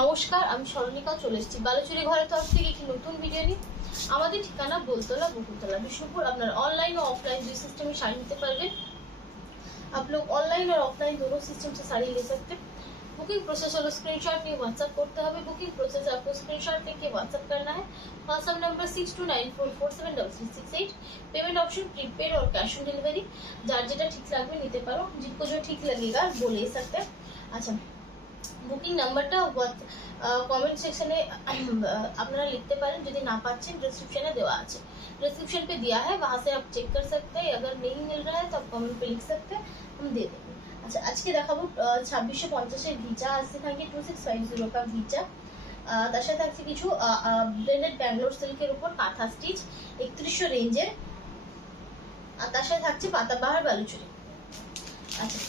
নমস্কার, আমি সরণিকা চলে এসেছি বালুচুরি ঘরের তরফ থেকে একটি নতুন ভিডিও নিয়ে। আমাদের ঠিকানা बोलतला बकुलतला विष्णुपुर। আপনারা ऑनलाइन और ऑफलाइन দুই সিস্টেমে শাড়ি নিতে পারবেন। आप लोग ऑनलाइन और ऑफलाइन दोनों सिस्टम से साड़ी ले सकते हैं। बुकिंग प्रोसेस और स्क्रीनशॉट नहीं व्हाट्सएप करते हैं। बुकिंग प्रोसेस आपको स्क्रीनशॉट लेके व्हाट्सएप करना है। WhatsApp number 6294473368। Payment option prepaid और कैश ऑन डिलीवरी। যার যেটা ঠিক লাগবে নিতে পারো, जिनको जो ठीक लगेगा वो ले सकते हैं। अच्छा, বুকিং নাম্বারটা কমেंट सेक्शन में আপনারা লিখতে পারেন, যদি না পাচ্ছেন डिस्क्रिप्शन में देवा আছে, डिस्क्रिप्शन पे दिया है, वहां से आप चेक कर सकते हैं। अगर नहीं मिल रहा है तो आप कमेंट पे लिख सकते हैं, हम दे देंगे। আচ্ছা, আজকে দেখাবো 2650 এর ঘিচা। আজকে থাকবে 2650 का ঘিচা। তার সাথে থাকছে কিছু ব্লেন্ডেড ব্যাঙ্গালোর সিল্কের উপর কাঁথা স্টিচ 3100 রেঞ্জের। আর তার সাথে থাকছে পাতাবাহার বালুচুরি। আচ্ছা,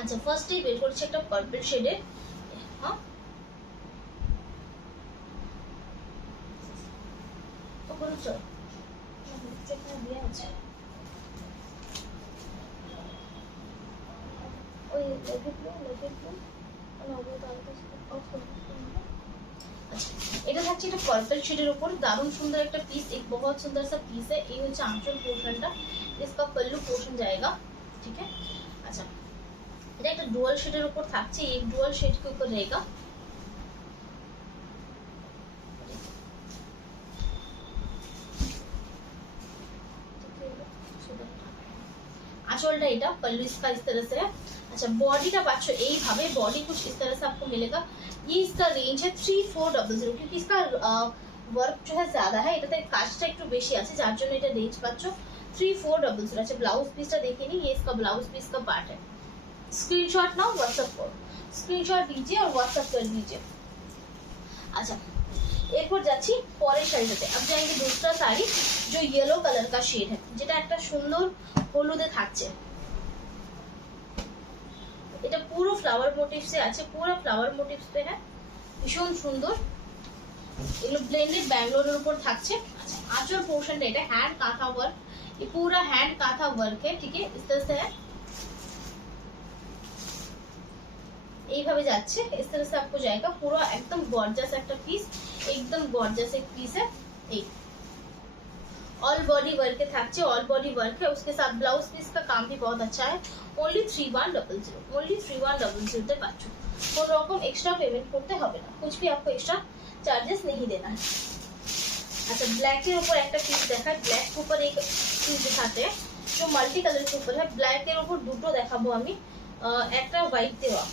আচ্ছা, ফার্স্টে বের করছি একটা পার্পল শেডের। হ্যাঁ, ওপরে চল চেকটা দিয়ে আছে ওই লেগেটলো अच्छा, এটা থাকছে একটা পার্পল শেডের উপর দারুণ সুন্দর একটা पीस। एक बहुत सुंदर सा पीस है। ये হচ্ছে आंचल पोर्शनটা, इसका पल्लू पोर्शन जाएगा, ठीक है। अच्छा, এটা একটা ডুয়াল শেডের উপর থাকছে। एक डुअल शेड के ऊपर रहेगा। आंचलটা এটা, पल्लू इसका इस तरह से है। अच्छा, बॉडीটা পাচ্ছ এইভাবে, बॉडी कुछ इस तरह से आपको मिलेगा। ये इसका रेंज है 3400, क्योंकि इसका वर्क जो है ज्यादा है, এটাতে কাজটা একটু বেশি আছে, যার জন্য এটা রেঞ্জ পাচ্ছ 3400। अच्छा, ब्लाउज पीसটা দেখে নি, ये इसका ब्लाउज पीस का पार्ट है। स्क्रीनशॉट नाउ, व्हाट्सएप करो, स्क्रीनशॉट दीजिए और व्हाट्सएप कर दीजिए। अच्छा, এরপর যাচ্ছি পরের শাড়িটাতে। अब जाएंगे दूसरा শাড়ি जो येलो कलर का शेड है, যেটা একটা সুন্দর হলুদে থাকছে। এটা পুরো ফ্লাওয়ার মোটিভ से আছে, पूरा फ्लावर मोटिव्स पे है, ভীষণ সুন্দর। এগুলো ব্লেন্ডেড ব্যাঙ্গালোরের উপর থাকছে। আচ্ছা, आंचल पोर्शन এটা हैंड कांथा वर्क, ये पूरा हैंड कांथा वर्क है, ठीक है, इस तरह से है। এইভাবে যাচ্ছে, इस तरह से आपको जाएगा। पूरा एकदम गॉर्जियस একটা পিস, एकदम गॉर्जियस एक पीस है। এই ऑल बॉडी वर्क के থাকছে, ऑल बॉडी वर्क है, उसके साथ ब्लाउज पीस का काम भी बहुत अच्छा है। ओनली 3100, ओनली 3100 তে পাচ্ছ। কোন রকম এক্সট্রা পেমেंट করতে হবে না, कुछ भी आपको एक्स्ट्रा चार्जेस नहीं देना है। अच्छा, ब्लैक के ऊपर একটা পিস দেখা, ব্ল্যাক के ऊपर एक পিস दिखाते हैं जो मल्टी कलर के ऊपर है। ब्लैक এর উপর দুটো দেখাবো আমি, একটা হোয়াইট দেওয়া।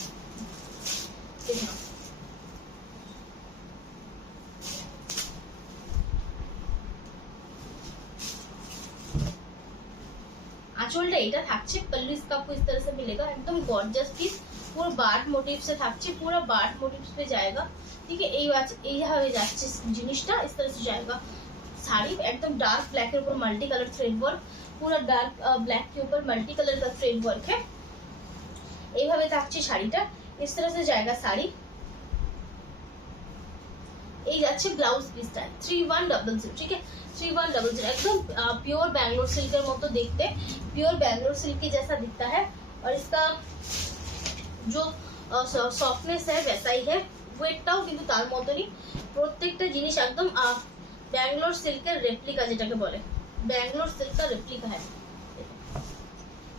দেখুন, आंचलটা এটা থাকছে, पल्लू इसका आपको इस तरह से मिलेगा, एकदम गॉर्जियस पीस, पूरा बार्ड मोटिव से থাকছে, पूरा बार्ड मोटिव्स पे जाएगा, ठीक है। এইভাবে যাচ্ছে জিনিসটা, इस तरह से जाएगा साड़ी। एकदम डार्क ब्लैक के ऊपर मल्टी कलर थ्रेड वर्क, पूरा डार्क ब्लैक के ऊपर मल्टी कलर का थ्रेड वर्क है। এইভাবে থাকছে শাড়িটা, इस तरह से जाएगा শাড়ি। এই যাচ্ছে ব্লাউজ পিসটা 3100, ठीक है, 3100। एकदम प्योर बैंगलोर सिल्कर মতো দেখতে, प्योर बैंगलोर सिल्क के जैसा दिखता है। और इसका जो सॉफ्टनेस है वैसा ही है, ওয়েটটাও কিন্তু তার মতনই। প্রত্যেকটা জিনিস একদম बैंगलोर सिल्कर রেপ্লিকা, যেটাকে বলে बैंगलोर सिल्क का रेप्लिका है।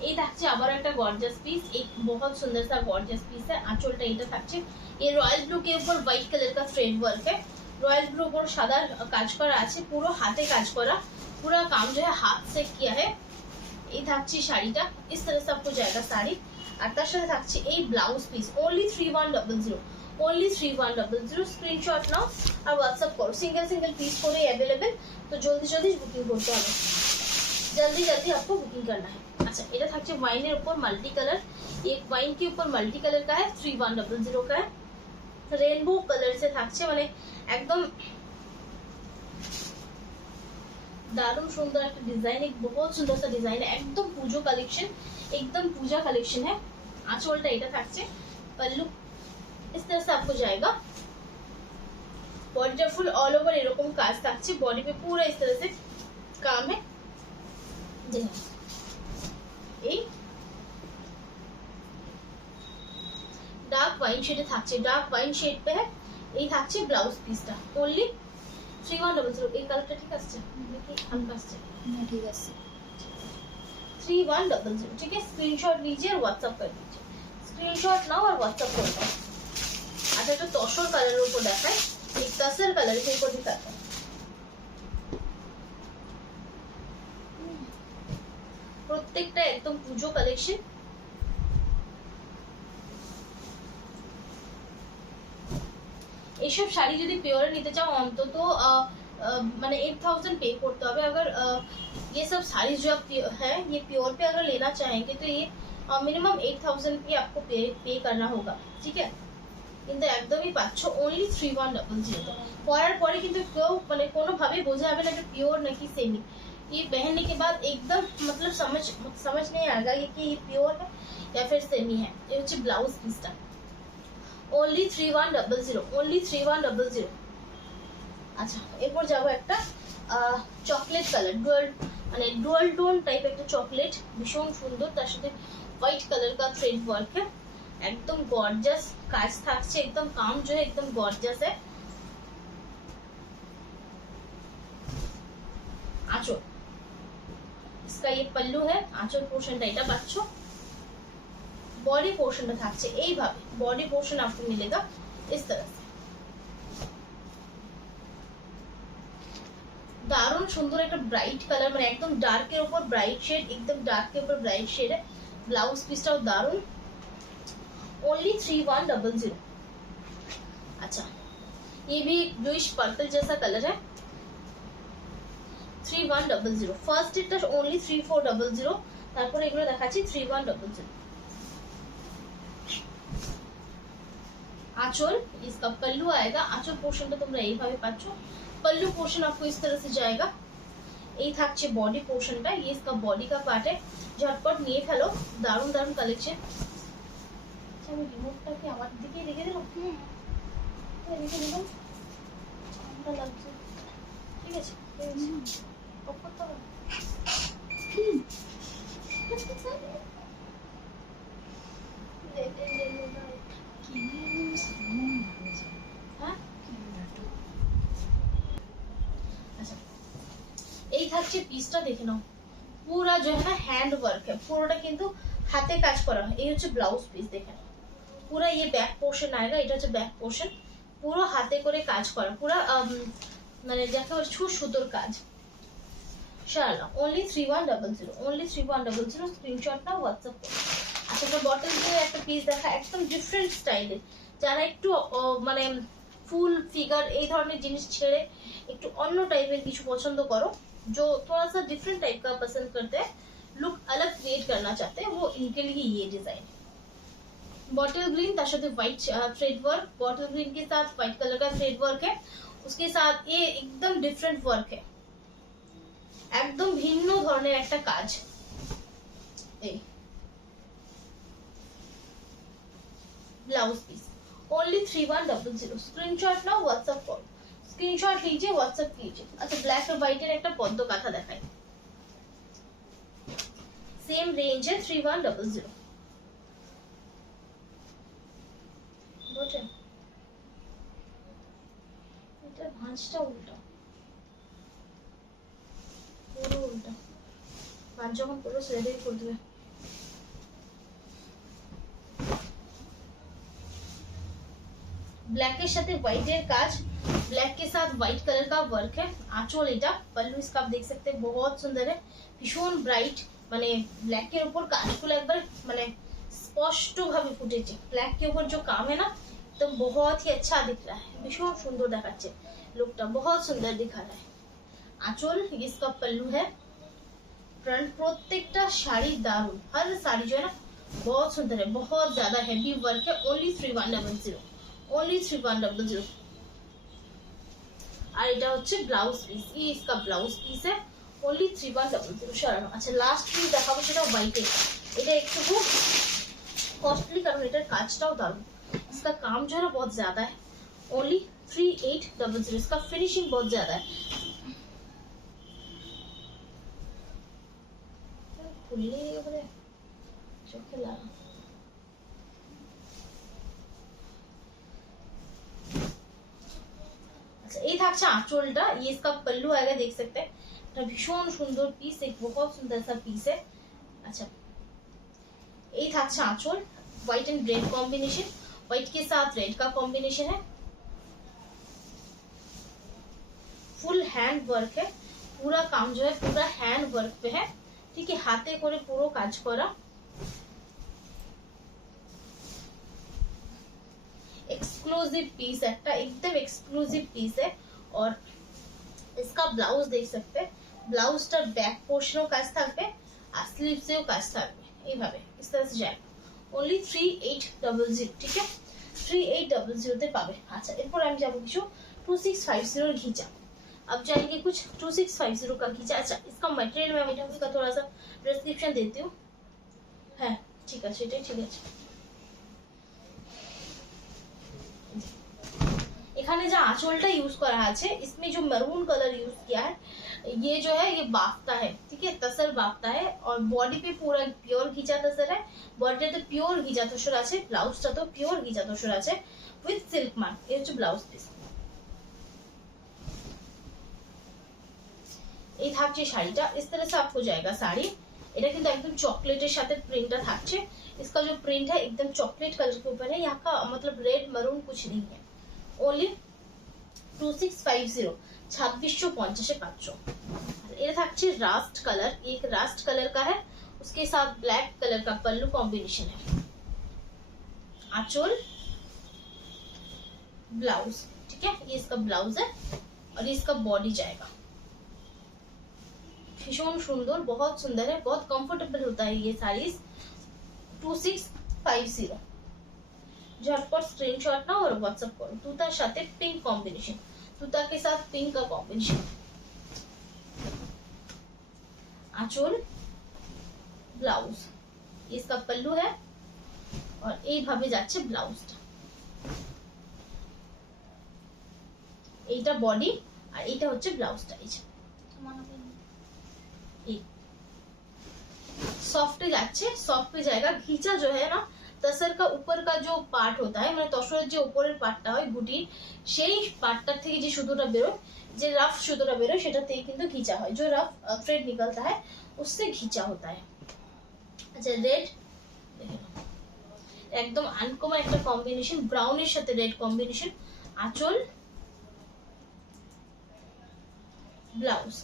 এই থাকছে আবার একটা গর্জিয়াস পিস, एक बहुत सुंदर सा गॉर्जियस पीस है। आंचलটা এটা থাকছে, ये रॉयल ब्लू के ऊपर व्हाइट कलर का थ्रेड वर्क है। रॉयल ब्लू पर সাদা কাজ করা আছে, পুরো হাতে কাজ করা, पूरा काम जो है हाथ से किया है। এই থাকছে শাড়িটা, इस तरह से आपको जाएगा শাড়ি। আর তার সাথে থাকছে এই blouse piece, only 3100, only 3100। Screenshot নাও আর হোয়াটসঅ্যাপ করো। সিঙ্গেল সিঙ্গেল পিস করে अवेलेबल, तो जल्दी जल्दी बुकिंग করতে হবে, जल्दी जल्दी आपको बुकिंग करना है। अच्छा, এটা থাকছে ওয়াইনের উপর মাল্টি কালার, एक वाइन के ऊपर मल्टी कलर का है, 3100 का है। रेनबो कलर से থাকছে, মানে একদম दारुण सुंदर एक डिजाइन, एक बहुत सुंदर सा डिजाइन है, एकदम पूजो कलेक्शन, एकदम पूजा कलेक्शन है। आंचलটা এটা থাকছে, पल्लू इस तरह से आपको जाएगा, बॉडीটা ফুল অল ওভার এরকম কাজ থাকছে, বডি पे पूरा इस तरह से काम है। দেখুন এই ডার্ক ওয়াইন শেডে থাকছে, ডার্ক ওয়াইন শেড पे है। এই থাকছে ব্লাউজ পিসটা, ओनली 3100। এই কালারটা ঠিক আছে নাকি হালকা আছে? না ঠিক আছে, 3100। ठीक है, स्क्रीनशॉट लीजिए और व्हाट्सएप कर दीजिए, स्क्रीनशॉट नाउ और व्हाट्सएप कर दो। अच्छा तो तसर কালারের উপর দেখায়, এই তসর কালারের উপর দিখাতে প্রত্যেকটা একদম পুজো কালেকশন। এইসব শাড়ি যদি পিওরে নিতে চাও অন্তত মানে 8000 पे করতে হবে। अगर ये सब साड़ी जो आप है ये प्योर पे अगर लेना चाहेंगे तो ये मिनिमम 8000 की आपको पे करना होगा। ठीक है, কিন্তু একদমই পাচ্ছ ओनली 3100। পরার পরে কিন্তু কেউ মানে কোনো ভাবে বোঝা যাবে না এটা পিওর নাকি সেমি। ये पहनने के बाद एकदम मतलब समझ नहीं आएगा ये कि ये प्योर है या फिर सेमी है। ये হচ্ছে ব্লাউজ পিসটা, ओनली 3100, ओनली 3100। আচ্ছা এরপর যাব একটা chocolate colour, dual tone type একটা চকলেট, ভীষণ সুন্দর, তার সাথে হোয়াইট কালার का थ्रेड वर्क है, एकदम गॉर्जियस काज থাকছে, एकदम काम जो है एकदम गॉर्जियस है। आंचल इसका ये पल्लू है, आंचल पोर्शनটা এটা পাচ্ছ। बॉडी पोर्शनটা থাকছে এইভাবে, बॉडी पोर्शन आपको मिलेगा इस तरह से। दारुण सुंदर एक ब्राइट कलर, মানে একদম ডার্কের উপর ব্রাইট শেড, एकदम ডার্কের উপর ব্রাইট শেড है। ब्लाउज পিসটাও দারুণ, ओनली 3100। अच्छा ये भी ब्लूइश पर्पल जैसा कलर है, 3100। फर्स्ट এটা ओनली 3400, তারপর এগুলো দেখাচ্ছি 3100। आंचल इसका पल्लू आएगा, आंचल पोर्शन तो तुमरा এইভাবে পাচ্ছ, पल्लू पोर्शन आपको इस तरह से जाएगा। এই থাকছে বডি পোর্শনটা, ये इसका बॉडी का पार्ट है। झटपट নিয়ে ফেলো, দারুণ দারুণ কালেকশন। আচ্ছা আমি রিমোটটা কি আমার দিকে রেখে দিলাম? রেখে দিলাম, ঠান্ডা লাগছে। ঠিক আছে অফ করতে হবে। এই থাকছে পিসটা, দেখে নাও পুরা जो है ना हैंड वर्क है, পুরোটা কিন্তু হাতে কাজ করা হয়। এই হচ্ছে ব্লাউজ পিস, দেখে নাও পুরা ये बैक पोर्शन आएगा, এটা হচ্ছে ব্যাক পোর্শন, পুরো হাতে করে কাজ করা, পুরো মানে যাকে বলে সুতোর কাজ। ইনশাআল্লাহ ओनली 3100, ओनली 3100। স্ক্রিনশট নাও, হোয়াটসঅ্যাপ করো। আচ্ছা তো বটল দিয়ে একটা পিস দেখা, একদম ডিফারেন্ট স্টাইলে, যারা একটু মানে ফুল ফিগার এই ধরনের জিনিস ছেড়ে একটু অন্য টাইপের কিছু পছন্দ করো, जो थोड़ा सा डिफरेंट टाइप का पसंद करते हैं, लुक अलग क्रिएट करना चाहते हैं, वो इनके लिए ये डिजाइन। बॉटल ग्रीन तार साथे white thread work, bottle green के साथ व्हाइट कलर का थ्रेड वर्क है, उसके साथ ये एकदम डिफरेंट वर्क है, एकदम ভিন্ন ধরনের একটা কাজ। এই blouse piece only 3100। Screenshot now, WhatsApp करो, स्क्रीनशॉट लीजिए, व्हाट्सएप कीजिए। अच्छा ब्लैक और व्हाइट এর একটা পদ্ম কাঁথা দেখাই, सेम रेंज है 3100। বুঝছেন এটা ভাঁজটা উল্টা, পুরো উল্টা ভাঁজ, যখন পুরো সেলাই করে দেবে। ब्लैक के साथ व्हाइट है काज, ब्लैक के साथ व्हाइट कलर का वर्क है। आंचल এটা, पल्लू इसका आप देख सकते हैं बहुत सुंदर है, ভীষণ ব্রাইট, মানে ब्लैक के ऊपर কাজগুলো একবার মানে স্পষ্ট ভাবে ফুটেছে। ब्लैक के ऊपर जो काम है ना तो बहुत ही अच्छा दिख रहा है, ভীষণ সুন্দর দেখাচ্ছে, লুকটা बहुत सुंदर दिखा रहा है। आंचल इसका पल्लू है, फ्रंट প্রত্যেকটা শাড়ি দারুণ, हर साड़ी जो है ना बहुत सुंदर है, बहुत ज्यादा हेवी वर्क है। Only 3100, only 3100। और এটা হচ্ছে ব্লাউজ পিস, ये इसका ब्लाउज पीस है, only 3100 সারানো। আচ্ছা লাস্ট পিস দেখাবো, সেটা হোয়াইটে। এটা একটু कॉस्टली কারণ এটার কাজটাও দারুণ, इसका काम जो है ना बहुत ज्यादा है। ओनली 3800, इसका फिनिशिंग बहुत ज्यादा है। खुले बड़े चोखे लगा। अच्छा ये থাকছে আঁচলটা, ये इसका पल्लू आएगा, देख सकते हैं। এটা ভীষণ সুন্দর পিস, एक बहुत सुंदर सा पीस है। अच्छा এই থাকছে আঁচল, white and red combination, white के साथ रेड का कॉम्बिनेशन है। फुल हैंड वर्क है, पूरा काम जो है पूरा हैंड वर्क पे है, ठीक है, हाथे करे পুরো কাজ করা। एक्सक्लूसिव पीस একটা, एकदम एक्सक्लूसिव पीस है। और इसका ब्लाउज देख सकते हैं, ব্লাউজটার ব্যাক পোর্শনও কাজ থাকবে আর স্লিভসেও কাজ থাকবে, এইভাবে इस तरह से जाएगा। ओनली 3800, ठीक है, 3800 তে পাবে। আচ্ছা এরপর আমি যাব কিছু 2650 এর ঘিচা। अब जाएंगे कुछ 2650 का घिचा। अच्छा इसका मटेरियल मैं इसका थोड़ा सा डिस्क्रिप्शन देती हूँ। है ठीक है, সেটাই ঠিক আছে। এখানে जो आंचलটা यूज करा है, इसमें जो मैरून कलर यूज किया है, ये जो है ये बाफ्ता है, ठीक है, तसर बाफ्ता है। और बॉडी पे पूरा प्योर घिचा तसर है, বডিতে পিওর ঘিচা তসর আছে, ব্লাউজটা তো পিওর ঘিচা তসর আছে উইথ সিল্ক মার্ক। এই হচ্ছে ব্লাউজ পিস। এই থাকছে শাড়িটা, इस तरह से आपको जाएगा साड़ी। এটা কিন্তু একদম চকলেটের সাথে প্রিন্টটা থাকছে। इसका जो प्रिंट है एकदम चॉकलेट कलर के ऊपर है, यहाँ का मतलब रेड मरून कुछ नहीं है। ओनली 2650, 2650 पाँच। ये থাকছে रास्ट कलर, एक रास्ट कलर का है, उसके साथ ब्लैक कलर का पल्लू कॉम्बिनेशन है। आंचल ब्लाउज, ठीक है, ये इसका ब्लाउज है और ये इसका बॉडी जाएगा। भीषण सुंदर, बहुत सुंदर है, बहुत कंफर्टेबल होता है ये साड़ीज। 2650 झटपट स्क्रीनशॉट ना और व्हाट्सएप करो। तुतार साथे पिंक कॉम्बिनेशन, तुता के साथ पिंक का कॉम्बिनेशन। आंचल ब्लाउज, इसका पल्लू है और এইভাবে যাচ্ছে ব্লাউজটা। এইটা বডি আর এইটা হচ্ছে ব্লাউজটা। এই सॉफ्ट যাচ্ছে, सॉफ्ट पे जाएगा। घिचा जो है ना, तसर का ऊपर का जो पार्ट होता है, মানে তসরের যে উপরের পার্টটা হয় গুটির, সেই পার্টটার থেকে যে সুতোটা বেরোয়, যে রাফ সুতোটা বেরোয়, সেটা থেকে কিন্তু ঘিচা হয়। जो रफ थ्रेड निकलता है उससे घिचा होता है। अच्छा रेड एकदम अनकमन একটা কম্বিনেশন, ব্রাউনের সাথে রেড কম্বিনেশন। আঁচল ब्लाउज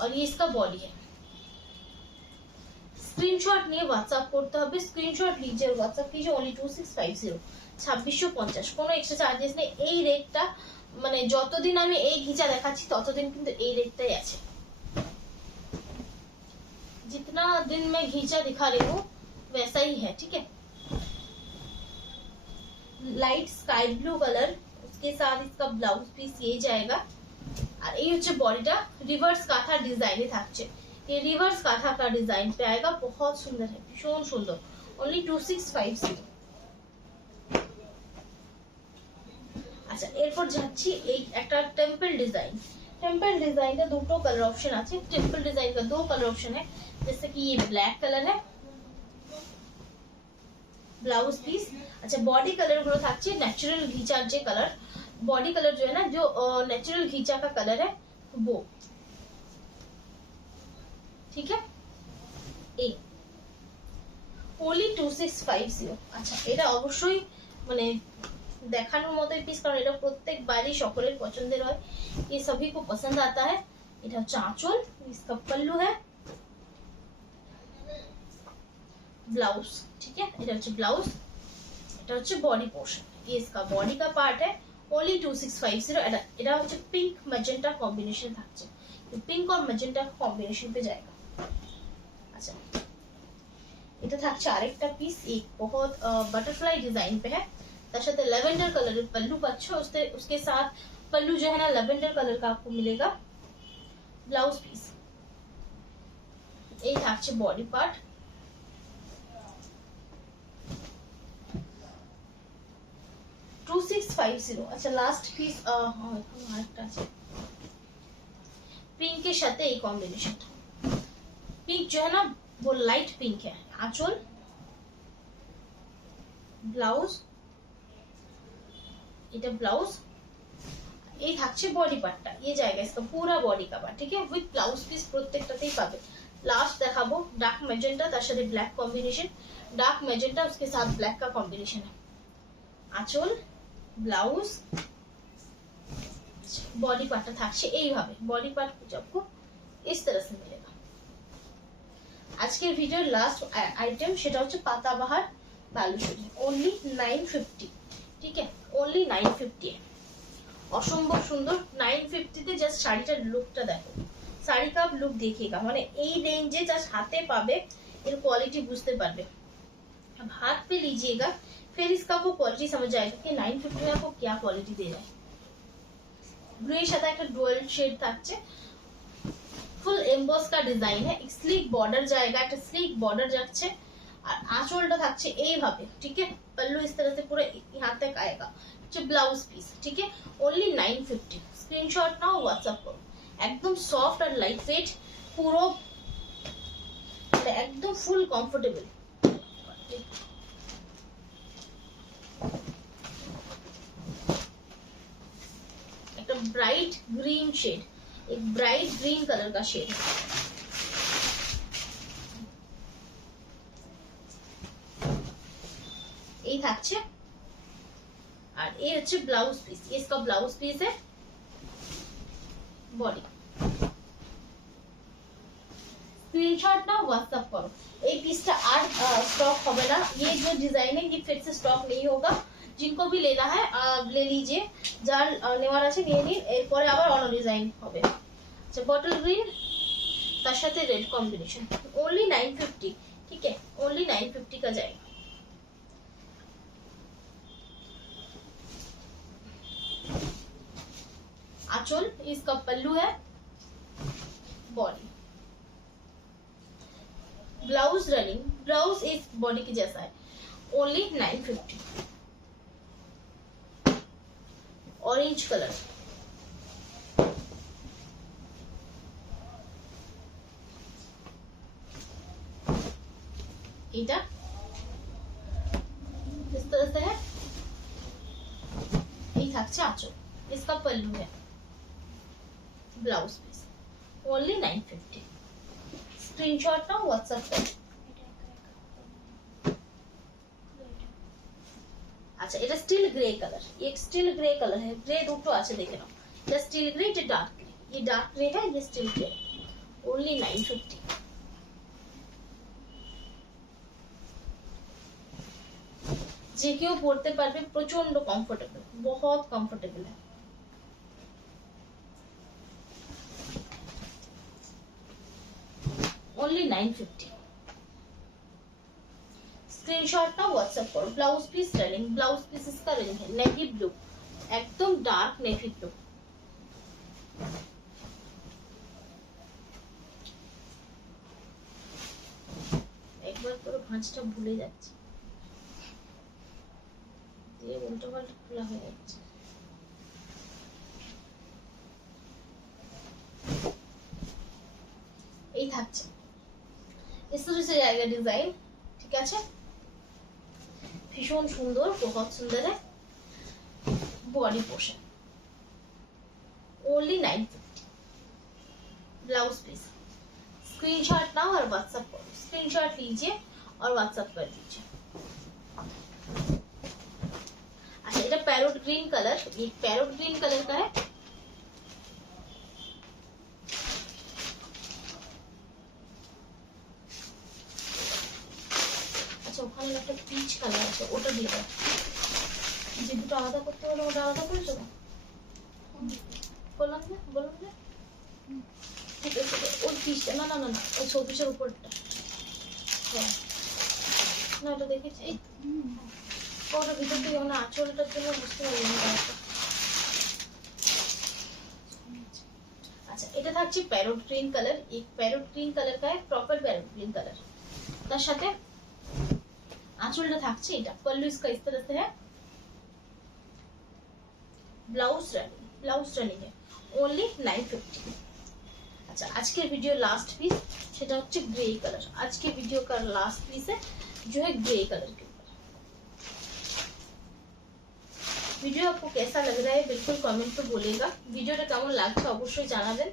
और ये इसका बॉडी है। স্ক্রিনশট নিয়ে হোয়াটসঅ্যাপ করতে হবে, স্ক্রিনশট लीजिए और व्हाट्सएप कीजिए। ओनली 2650, 2650, কোনো এক্সট্রা চার্জেস নেই। এই রেটটা মানে যতদিন আমি এই ঘিচা দেখাচ্ছি ততদিন কিন্তু এই রেটটাই আছে। जितना दिन मैं घिचा दिखा रही हूँ वैसा ही है, ठीक है। लाइट स्काई ब्लू कलर, उसके साथ इसका ब्लाउज पीस ये जाएगा। और ये হচ্ছে বডিটা রিভার্স কাঁথা ডিজাইনে থাকছে। ये रिवर्स काथा का डिजाइन पे आएगा, बहुत सुंदर है, भीषण सुंदर। ओनली 2650। अच्छा এরপর যাচ্ছি এই একটা টেম্পল ডিজাइन। टेम्पल डिजाइन का দুটো कलर ऑप्शन আছে। टेम्पल डिजाइन का दो कलर ऑप्शन है, जैसे कि ये ब्लैक कलर है ब्लाउज पीस। अच्छा बॉडी कलर गुलो থাকছে ন্যাচারাল ঘিচার যে कलर, बॉडी कलर जो है ना, जो नेचुरल घिचा का कलर है वो, ठीक है। A only 2650। अच्छा এটা অবশ্যই মানে দেখানোর মতোই পিস, কারণ এটা প্রত্যেক বাড়ি সকলের পছন্দের হয়, ये सभी को पसंद आता है। এটা হচ্ছে আঁচল, इसका पल्लू है, ब्लाउज, ठीक है, এটা হচ্ছে ब्लाउज, এটা হচ্ছে बॉडी पोर्शन, ये इसका बॉडी का पार्ट है। ओनली 2650। এটা হচ্ছে पिंक मैजेंटा कॉम्बिनेशन থাকছে, पिंक और मैजेंटा कॉम्बिनेशन पे जाएगा। अच्छा এটা থাকছে আরেকটা পিস, एक बहुत बटरफ्लाई डिजाइन पे है, তার সাথে ল্যাভেন্ডার কালারের पल्लू পাচ্ছ। उसके साथ पल्लू जो है ना लेवेंडर कलर का आपको मिलेगा। Blouse piece. এই থাকছে বডি পার্ট। अच्छा लास्ट पीस আরেকটা আছে पिंक के साथ ये कॉम्बिनेशन। पिंक जो है ना वो लाइट पिंक है। आंचल, ब्लाउज, এটা ব্লাউজ। এই থাকছে বডি পার্টটা, এই জায়গা इसका पूरा বডি কভার, ঠিক है। উইথ ব্লাউজ পিস প্রত্যেকটাতেই পাবে। लास्ट দেখাবো ডার্ক ম্যাজেন্টা, তার সাথে ব্ল্যাক কম্বিনেশন। डार्क मैजेंटा उसके साथ ब्लैक का कॉम्बिनेशन है। आंचल, ब्लाउज, बॉडी पार्ट থাকছে এইভাবে। बॉडी पार्ट कुछ आपको इस तरह से मिलेगा। আজকের ভিডিওর লাস্ট আইটেম সেটা হচ্ছে পাতাবাহার বালুচরী, ओनली 950, ঠিক है। ओनली 950 অসম্ভব সুন্দর। 950 তে জাস্ট শাড়িটার লুকটা দেখো, শাড়ি का लुक देखिएगा, মানে এই রেঞ্জে জাস্ট হাতে পাবে, এর কোয়ালিটি বুঝতে পারবে। अब हाथ पे लीजिएगा, फिर इसका वो क्वालिटी समझ जाएगा कि 950 में आपको क्या क्वालिटी दे रहा है। ब्लू এর সাথে একটা ডুয়াল শেড থাকছে, ফুল এমবস का ডিজাইন है। স্লিক বর্ডার जाएगा, একটা স্লিক বর্ডার যাচ্ছে, আর আঁচলটা থাকছে এইভাবে, ঠিক है। पल्लू इस तरह से पूरा यहाँ तक आएगा। जो ब्लाउज पीस, ठीक है। ओनली 950। स्क्रीनशॉट नाও, व्हाट्सएप करो। एकदम सॉफ्ट और लाइट वेट, পুরো एकदम फुल कंफर्टेबल। एक ब्राइट ग्रीन शेड, एक ब्राइट ग्रीन कलर का शेड। এই থাকছে, আর এই হচ্ছে ব্লাউজ পিস। इसका ब्लाउज पीस है, बॉडी। स्क्रीनशॉट ना व्हाट्सएप करो। एक पीसটা আর স্টক হবে না, ये जो डिजाइन है ये फिर से स्टॉक नहीं होगा। जिनको भी लेना है ले लीजिए, যার নেওয়ার আছে নিয়ে নিন, এরপরে আবার অন্য ডিজাইন হবে। আচ্ছা, বটল গ্রিন তার সাথে রেড কম্বিনেশন, ओनली 950, ठीक है। ओनली 950 का जाएगा। आंचल, इसका पल्लू है, बॉडी। ब्लाउज रनिंग, ब्लाउज इस बॉडी के जैसा है, ओनली 950। ऑरेंज कलर, এটা इस तरह से है। এই থাকছে আঁচল, इसका पल्लू है, ब्लाउज पीस, ओनली 950। स्क्रीनशॉट ना व्हाट्सएप कर। अच्छा, এটা স্টিল গ্রে কালার, ये स्टिल ग्रे कलर है। ग्रे দুটো আছে দেখে নাও, এটা স্টিল গ্রে, এটা ডার্ক গ্রে। ये डार्क ग्रे है, ये स्टिल ग्रे, ओनली 950। যে কেউ পড়তে পারবে, প্রচন্ড কমফোর্টেবল, बहुत কমফোর্টেবল है। ओनली 950। स्क्रीनशॉट ना व्हाट्सएप करो। Blouse piece running, blouse piece इसका रनिंग है नेवी ब्लू, एकदम डार्क नेवी ब्लू। একবার পুরো ভাঁজটা ভুলে যাচ্ছে, দিয়ে উল্টো পাল্টা খোলা হয়ে যাচ্ছে। এই থাকছে इस तरह से जाएगा डिजाइन, ठीक है। भीषण सुंदर, बहुत सुंदर है। Body portion, only 950। Blouse piece. Screenshot now और व्हाट्सएप करो। स्क्रीनशॉट लीजिए और व्हाट्सएप कर दीजिए। अच्छा, ये पैरोट ग्रीन कलर, ये पैरोट ग्रीन कलर का है। ওখানে একটা পিচ কালার আছে, ওটা দিয়ে দাও। যে দুটো আলাদা করতে হলো ওটা আলাদা করে দেবো, বললাম না। ঠিক আছে, ওর পিচটা না না না না, ওই শোপিসের উপরটা না, এটা দেখেছি। ওটা ভিতর থেকে মানে আঁচলটার জন্য বুঝতে পারি না। আচ্ছা এটা থাকছে প্যারট গ্রিন কালার, एक প্যারট গ্রিন কালার का है, प्रॉपर প্যারট গ্রিন কালার। তার সাথে আঁচলটা থাকছে এটা, पल्लू इसका इस तरह से है, ব্লাউজ রানি है ओनली 950। अच्छा आज के वीडियो लास्ट पीस সেটা হচ্ছে ग्रे कलर, आज के वीडियो का लास्ट पीस है जो है ग्रे कलर के ऊपर। वीडियो आपको कैसा लग रहा है बिल्कुल कमेंट पे बोलेगा, वीडियोটা কেমন লাগছে অবশ্যই জানাবেন,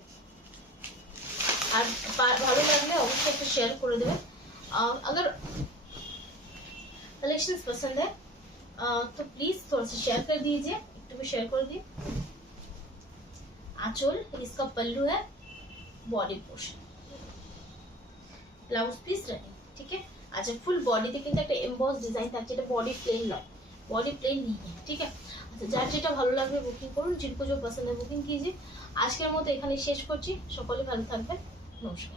আর ভালো লাগলে অবশ্যই একটা শেয়ার করে দেবেন। अगर कलेक्शंस पसंद है तो प्लीज थोड़ा सा शेयर कर दीजिए, একটু भी शेयर कर दिए। आंचल इसका पल्लू है, बॉडी पोर्शन, ब्लाउज पीस রানি, ঠিক আছে। আচ্ছা ফুল বডিতে কিন্তু একটা এমবস ডিজাইন থাকছে, এটা বডি প্লেন নয়, बॉडी प्लेन नहीं है, ठीक है। আচ্ছা যার যেটা ভালো লাগবে বুকিং করুন, जिनको जो पसंद है बुकिंग कीजिए। আজকের মতো এখানে শেষ করছি, সকলে ভালো থাকবেন, নমস্কার।